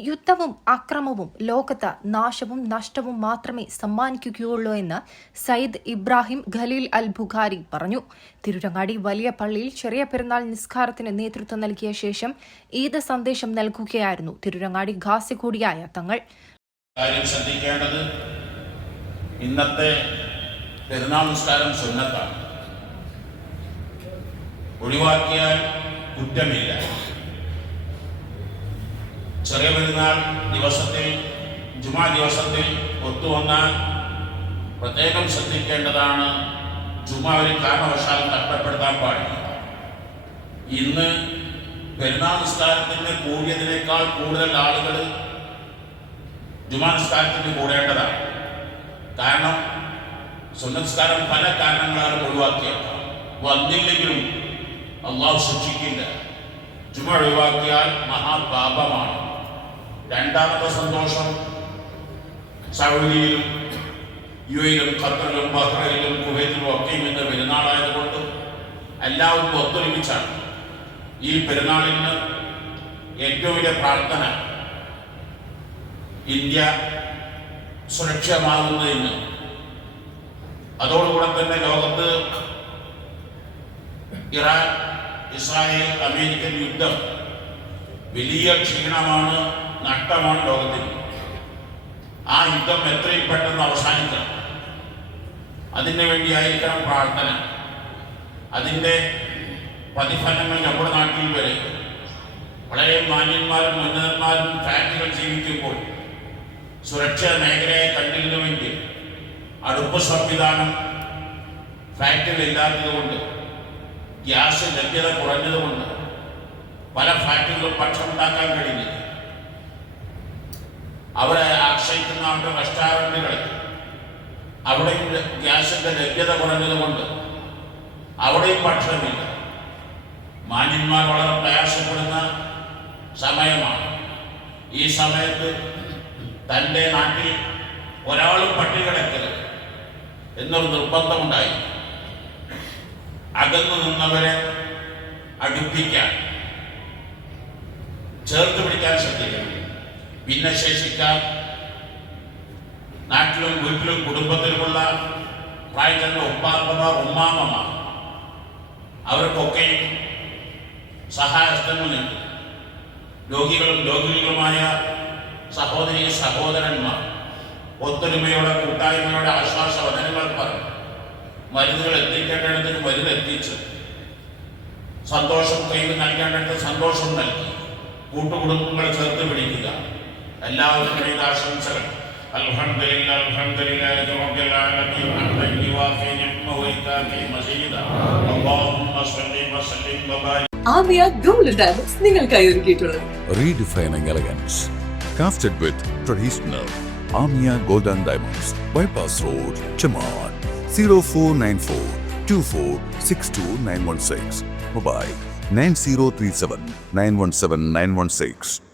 യുദ്ധവും അക്രമവും ലോകത്ത് നാശവും നഷ്ടവും മാത്രമേ സമ്മാനിക്കുകയുള്ളൂ എന്ന് സയ്യിദ് ഇബ്രാഹിം ഖലീൽ അൽ ബുഖാരി പറഞ്ഞു. തിരുരങ്ങാടി വലിയ പള്ളിയിൽ ചെറിയ പെരുന്നാൾ നിസ്കാരത്തിന് നേതൃത്വം നൽകിയ ശേഷം ഈദ് സന്ദേശം നൽകുകയായിരുന്നു തിരുരങ്ങാടി ഖാസി കൂടിയായ തങ്ങൾ. ശ്രദ്ധിക്കേണ്ടത് ഇന്നത്തെ പെരുന്നാൾ നിസ്കാരം സുന്നത്താണ്. ഒഴിവാക്കിയാൽ കുറ്റമില്ല. ചെറിയ പെരുന്നാൾ ദിവസത്തിൽ ജുമാ ദിവസത്തിൽ ഒത്തുവന്നാൽ പ്രത്യേകം ശ്രദ്ധിക്കേണ്ടതാണ്. ജുമാ ഒരു കാരണവശാലും നഷ്ടപ്പെടുത്താൻ പാടില്ല. ഇന്ന് പെരുന്നാൾ നിസ്കാരത്തിന് കൂടിയതിനേക്കാൾ കൂടുതൽ ആളുകൾ ജുമാ നിസ്കാരത്തിന് കൂടേണ്ടതാണ്. കാരണം സുന്നസ്കാരം പല കാരണങ്ങളാണ് ഒഴിവാക്കിയേക്കാം. വന്നില്ലെങ്കിലും അള്ളാഹു ശിക്ഷിക്കില്ല. ജുമ ഒഴിവാക്കിയാൽ മഹാപാപമാണ്. രണ്ടാമത്തെ സന്തോഷം, സൗദിയിലും യുഎയിലും ഖത്തറിലും ബഹ്റൈനിലും കുവൈറ്റിലും ഒക്കെയും ഇന്ന് പെരുന്നാളായതുകൊണ്ട് എല്ലാവരും ഒത്തൊരുമിച്ചാണ്. ഈ പെരുന്നാളിന് ഏറ്റവും വലിയ പ്രാർത്ഥന ഇന്ത്യ സുരക്ഷിതമാകുന്നതിന്, അതോടുകൂടെ തന്നെ ലോകത്ത് ഇറാൻ, ഇസ്രായേൽ, അമേരിക്കൻ യുദ്ധം വലിയ ക്ഷീണമാണ്, നഷ്ടമാണ് ലോകത്തിന്. ആ യുദ്ധം എത്രയും പെട്ടെന്ന് അവസാനിക്കണം. അതിനു വേണ്ടിയായിരിക്കണം പ്രാർത്ഥന. അതിൻ്റെ പ്രതിഫലങ്ങൾ നമ്മുടെ നാട്ടിൽ വരെ വളരെ മാന്യന്മാരും ഉന്നതന്മാരും ഫാക്ടറികൾ ജീവിക്കുമ്പോൾ സുരക്ഷാ മേഖലയെ കണ്ടിരുന്നുവെങ്കിൽ അടുപ്പ് സംവിധാനം ഫാക്ടറികൾ ഇല്ലാത്തതുകൊണ്ട്, ഗ്യാസ് ലഭ്യത കുറഞ്ഞതുകൊണ്ട് പല ഫാക്ടറികളും ഭക്ഷണം ഉണ്ടാക്കാൻ കഴിഞ്ഞില്ല. അവരെ ആശ്രയിക്കുന്ന അവരുടെ റെസ്റ്റോറൻറ്റുകൾ, അവിടെയും ഗ്യാസിൻ്റെ ലഭ്യത കുറഞ്ഞതുകൊണ്ട് അവിടെയും ഭക്ഷണമില്ല. മാന്യന്മാർ വളരെ പ്രയാസപ്പെടുന്ന സമയമാണ്. ഈ സമയത്ത് തൻ്റെ നാട്ടിൽ ഒരാളും പട്ടിണി കിടക്കരുത് എന്നൊരു നിർബന്ധമുണ്ടായി. അകന്നു നിന്നവരെ അടുപ്പിക്കാൻ, ചേർത്ത് പിടിക്കാൻ ശ്രദ്ധിക്കണം. ഭിന്നശേഷിക്കാർ, നാട്ടിലും വീട്ടിലും കുടുംബത്തിലുമുള്ള പ്രായത്തിലുള്ള ഉപ്പാപ്പമാർ, ഉമ്മാമ്മമാർ, അവർക്കൊക്കെയും സഹായഹസ്തങ്ങളുണ്ട്. രോഗികളും രോഗികളുമായ സഹോദരി സഹോദരന്മാർ ഒത്തൊരുമയോടെ കൂട്ടായ്മയോടെ ആശ്വാസവചനങ്ങൾ പറഞ്ഞു മരുന്നുകൾ എത്തിക്കേണ്ടിടത്തിന് മരുന്ന് എത്തിച്ച്, സന്തോഷം കയ്യിൽ നൽകേണ്ടിടത്ത് സന്തോഷം നൽകി, കൂട്ടുകുടുംബങ്ങളെ ചേർത്ത് പിടിക്കുക. എല്ലാവരുടെയും ആശംസകൾ. അൽഹംദുലില്ലാഹി അൽഹംദുലില്ലാഹി റബ്ബിൽ ആലമീൻ ഹംദൻ യുവാഫി നിഅമഹു വയുകാഫി മസീദാ. അല്ലാഹുമ്മ സ്വല്ലി വസല്ലിം വബാരിക്. ആമിയ ഗോൾഡ് ഡയമണ്ട്സ് നിങ്ങൾക്കായി ഒരുക്കിയിട്ടുള്ളത് Redefining elegance, crafted with traditional Amia Gold and Diamonds, Bypass Road, Chaman. 0494 2462 916. Mobile 9037 917 916.